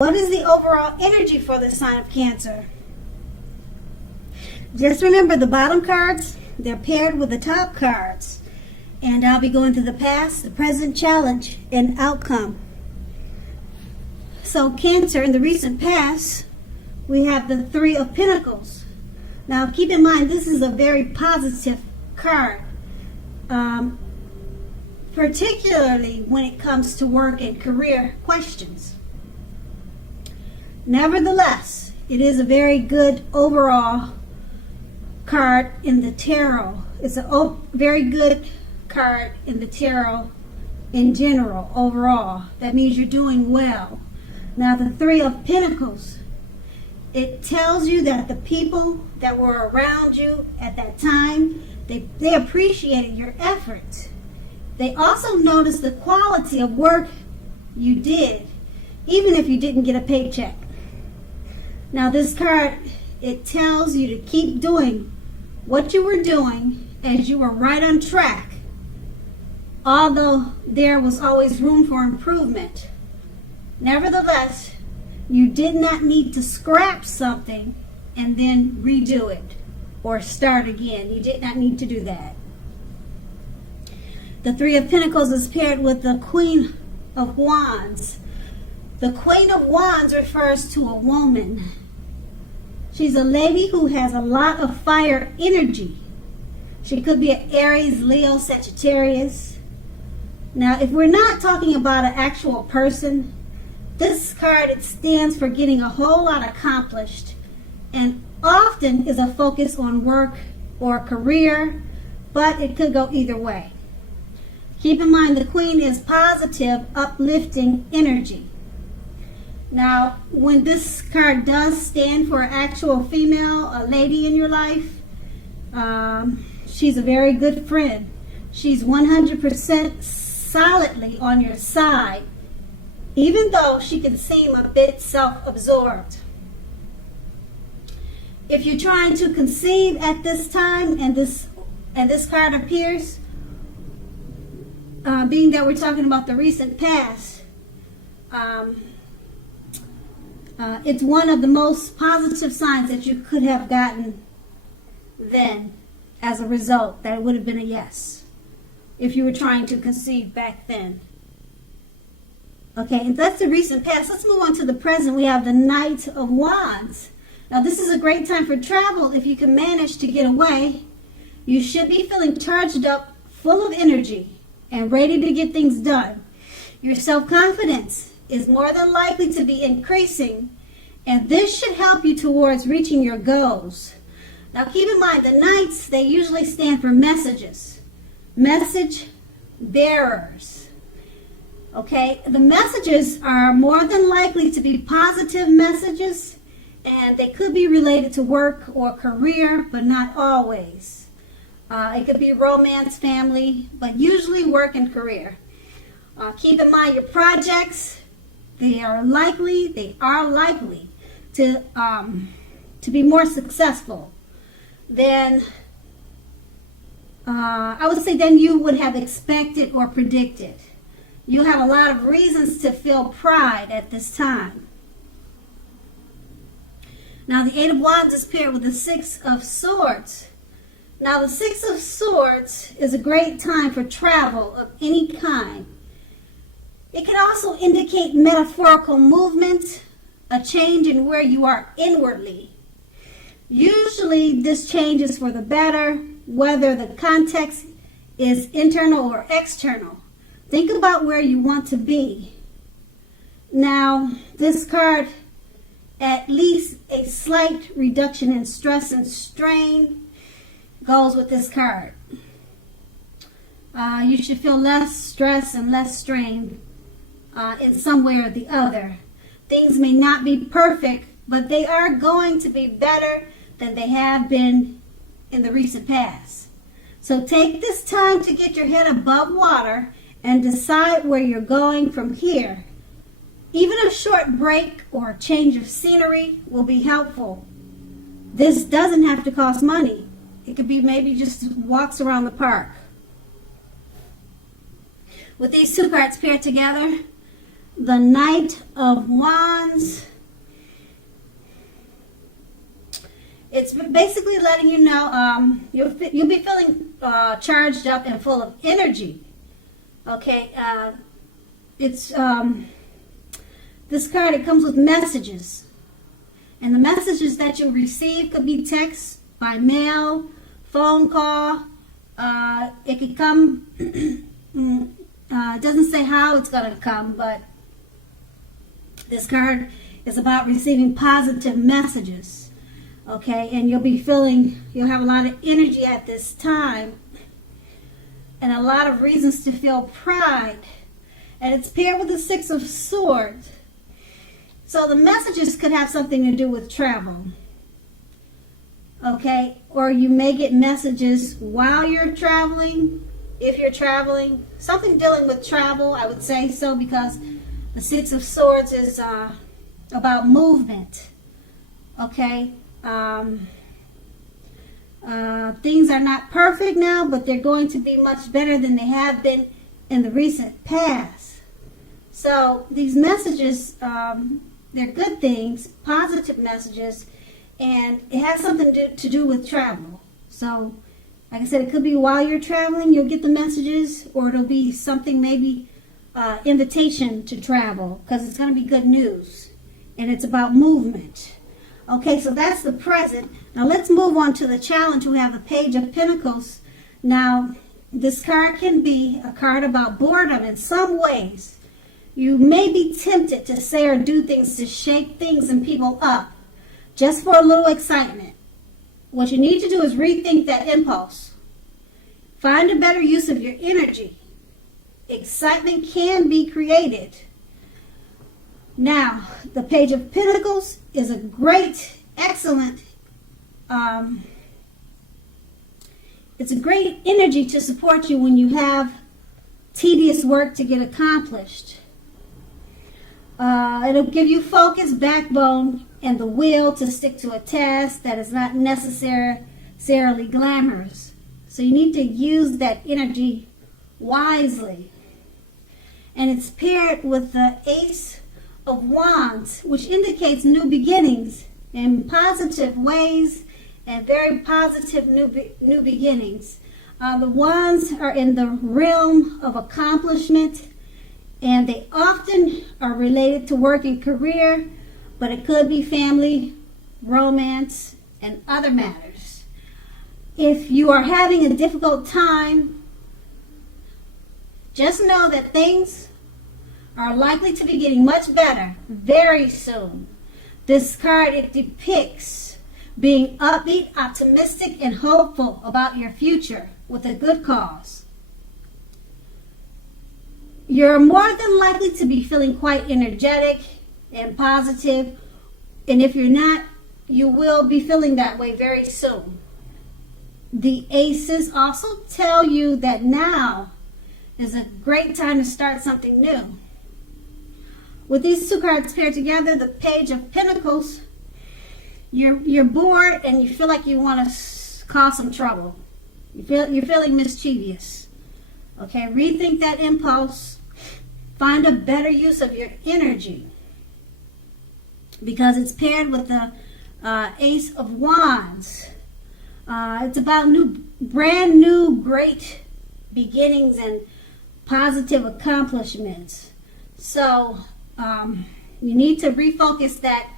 What is the overall energy for the sign of Cancer? Just remember the bottom cards, they're paired with the top cards. And I'll be going through the past, the present, challenge, and outcome. So Cancer, in the recent past, we have the Three of Pentacles. Now keep in mind, this is a very positive card. Particularly when it comes to work and career questions. Nevertheless, it is a very good overall card in the tarot. It's a very good card in the tarot in general, overall. That means you're doing well. Now, the Three of Pentacles, it tells you that the people that were around you at that time, they appreciated your efforts. They also noticed the quality of work you did, even if you didn't get a paycheck. Now this card, it tells you to keep doing what you were doing as you were right on track, although there was always room for improvement. Nevertheless, you did not need to scrap something and then redo it or start again. You did not need to do that. The Three of Pentacles is paired with the Queen of Wands. The Queen of Wands refers to a woman. She's a lady who has a lot of fire energy. She could be an Aries, Leo, Sagittarius. Now, if we're not talking about an actual person, this card, it stands for getting a whole lot accomplished and often is a focus on work or career, but it could go either way. Keep in mind, the Queen is positive, uplifting energy. Now, when this card does stand for an actual female, a lady in your life, she's a very good friend. She's 100% solidly on your side, even though she can seem a bit self-absorbed. If you're trying to conceive at this time and this card appears, being that we're talking about the recent past, it's one of the most positive signs that you could have gotten then as a result. That it would have been a yes if you were trying to conceive back then. Okay, and that's the recent past. Let's move on to the present. We have the Knight of Wands. Now this is a great time for travel if you can manage to get away. You should be feeling charged up, full of energy, and ready to get things done. Your self-confidence is more than likely to be increasing, and this should help you towards reaching your goals. Now keep in mind, the Knights, they usually stand for messages, message bearers. Okay, the messages are more than likely to be positive messages, and they could be related to work or career, but not always. It could be romance, family, but usually work and career. Keep in mind your projects, they are likely to be more successful than I would say than you would have expected or predicted. You have a lot of reasons to feel pride at this time. Now the Eight of Wands is paired with the Six of Swords. Now the Six of Swords is a great time for travel of any kind. It can also indicate metaphorical movement, a change in where you are inwardly. Usually this change is for the better, whether the context is internal or external. Think about where you want to be. Now this card, at least a slight reduction in stress and strain goes with this card. You should feel less stress and less strain in some way or the other. Things may not be perfect, but they are going to be better than they have been in the recent past. So take this time to get your head above water and decide where you're going from here. Even a short break or a change of scenery will be helpful. This doesn't have to cost money. It could be maybe just walks around the park. With these two cards paired together, the Knight of Wands. It's basically letting you know you'll be feeling charged up and full of energy. Okay, it's this card. It comes with messages, and the messages that you'll receive could be text, by mail, phone call. It could come. It doesn't say how it's going to come, but this card is about receiving positive messages. Okay, and you'll have a lot of energy at this time and a lot of reasons to feel pride. And it's paired with the Six of Swords. So the messages could have something to do with travel. Okay, or you may get messages while you're traveling, if you're traveling. Something dealing with travel, I would say so, because the Six of Swords is about movement. Okay. Things are not perfect now, but they're going to be much better than they have been in the recent past. So these messages, they're good things, positive messages, and it has something to do with travel. So, like I said, it could be while you're traveling, you'll get the messages, or it'll be something, maybe invitation to travel, because it's going to be good news, and it's about movement. Okay, so that's the present. Now let's move on to the challenge. We have the Page of Pentacles. Now, this card can be a card about boredom in some ways. You may be tempted to say or do things to shake things and people up, just for a little excitement. What you need to do is rethink that impulse. Find a better use of your energy. Excitement can be created. Now, the Page of Pentacles is a great, excellent, it's a great energy to support you when you have tedious work to get accomplished. It'll give you focus, backbone, and the will to stick to a task that is not necessarily glamorous. So you need to use that energy wisely. And it's paired with the Ace of Wands, which indicates new beginnings in positive ways and very positive new beginnings. The Wands are in the realm of accomplishment, and they often are related to work and career, but it could be family, romance, and other matters. If you are having a difficult time, just know that things are likely to be getting much better very soon. This card, it depicts being upbeat, optimistic, and hopeful about your future with a good cause. You're more than likely to be feeling quite energetic and positive, and if you're not, you will be feeling that way very soon. The aces also tell you that now is a great time to start something new. With these two cards paired together, the Page of Pentacles, you're bored and you feel like you want to cause some trouble. You're feeling mischievous. Okay, rethink that impulse. Find a better use of your energy, because it's paired with the Ace of Wands. It's about brand new, great beginnings and positive accomplishments. So you need to refocus that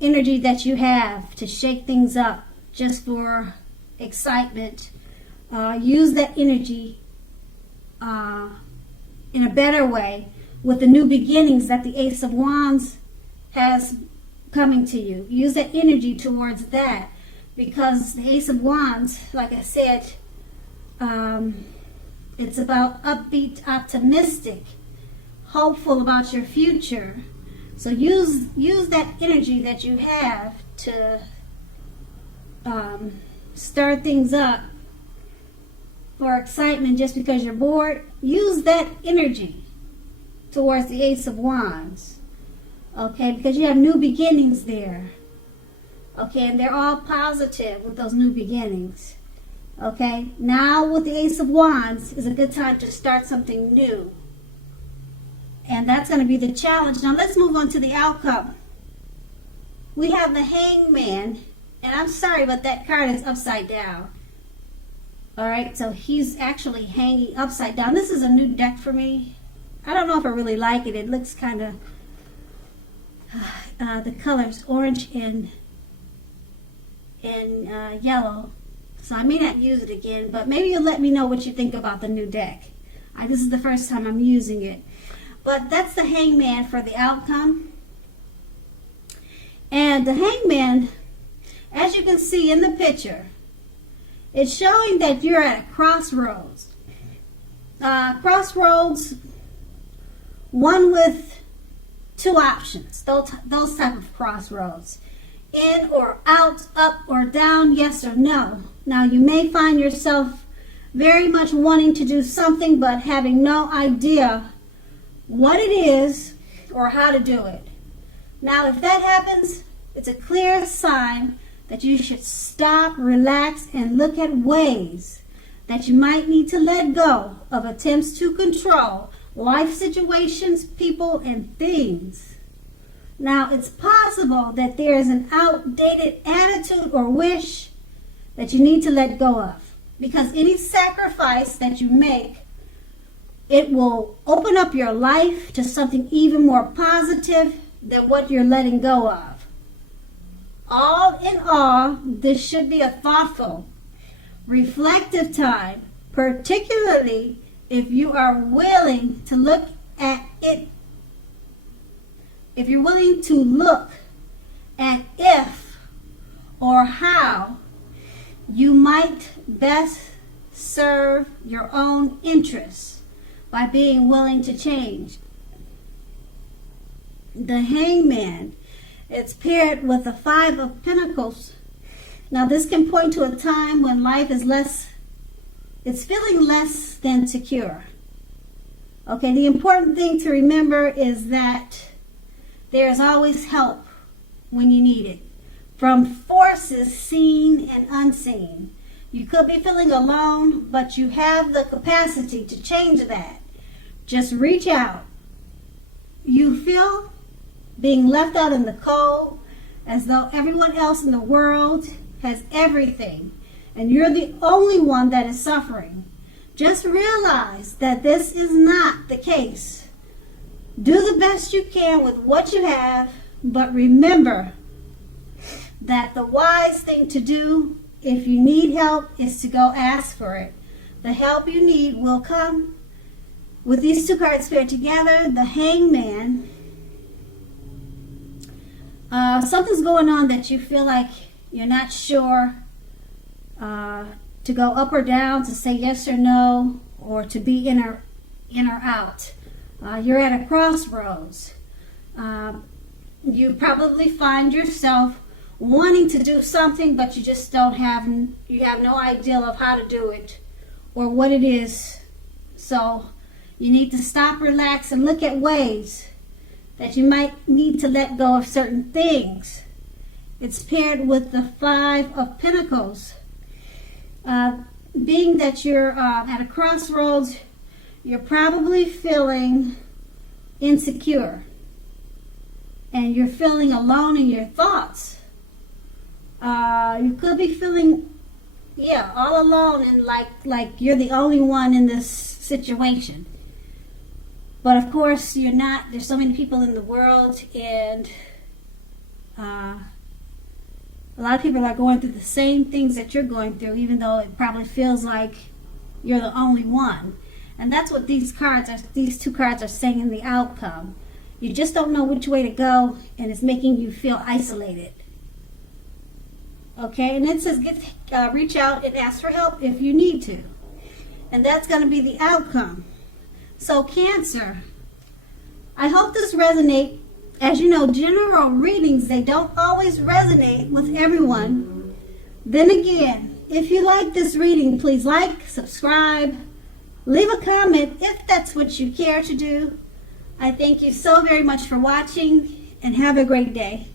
energy that you have to shake things up just for excitement. Use that energy in a better way with the new beginnings that the Ace of Wands has coming to you. Use that energy towards that, because the Ace of Wands, like I said, it's about upbeat, optimistic, hopeful about your future. So use that energy that you have to stir things up for excitement just because you're bored. Use that energy towards the Ace of Wands. Okay, because you have new beginnings there. Okay, and they're all positive with those new beginnings. Okay, now with the Ace of Wands is a good time to start something new. And that's going to be the challenge. Now let's move on to the outcome. We have the Hangman, and I'm sorry, but that card is upside down. All right, so he's actually hanging upside down. This is a new deck for me. I don't know if I really like it. It looks kind of, the colors orange and yellow. So I may not use it again, but maybe you'll let me know what you think about the new deck. This is the first time I'm using it. But that's the Hangman for the outcome. And the Hangman, as you can see in the picture, it's showing that you're at a crossroads. Crossroads, one with two options, those type of crossroads. In or out, up or down, yes or no. Now you may find yourself very much wanting to do something but having no idea what it is or how to do it. Now if that happens, it's a clear sign that you should stop, relax, and look at ways that you might need to let go of attempts to control life situations, people, and things. Now, it's possible that there is an outdated attitude or wish that you need to let go of, because any sacrifice that you make, it will open up your life to something even more positive than what you're letting go of. All in all, this should be a thoughtful, reflective time, particularly if you are willing to look at it. If you're willing to look at if or how you might best serve your own interests by being willing to change. The Hangman, it's paired with the Five of Pentacles. Now this can point to a time when life is it's feeling less than secure. Okay, the important thing to remember is that there is always help when you need it, from forces seen and unseen. You could be feeling alone, but you have the capacity to change that. Just reach out. You feel being left out in the cold, as though everyone else in the world has everything, and you're the only one that is suffering. Just realize that this is not the case. Do the best you can with what you have, but remember that the wise thing to do if you need help is to go ask for it. The help you need will come. With these two cards paired together, the Hangman, something's going on that you feel like you're not sure to go up or down, to say yes or no, or to be in or out. You're at a crossroads. You probably find yourself wanting to do something, but you just you have no idea of how to do it or what it is. So you need to stop, relax, and look at ways that you might need to let go of certain things. It's paired with the Five of Pentacles. Being that you're at a crossroads, you're probably feeling insecure, and you're feeling alone in your thoughts. You could be feeling, all alone, and like you're the only one in this situation. But of course, you're not. There's so many people in the world, and a lot of people are going through the same things that you're going through, even though it probably feels like you're the only one. And that's what these two cards are saying in the outcome. You just don't know which way to go, and it's making you feel isolated. Okay, and it says reach out and ask for help if you need to. And that's going to be the outcome. So Cancer, I hope this resonates. As you know, general readings, they don't always resonate with everyone. Then again, if you like this reading, please like, subscribe, leave a comment if that's what you care to do. I thank you so very much for watching, and have a great day.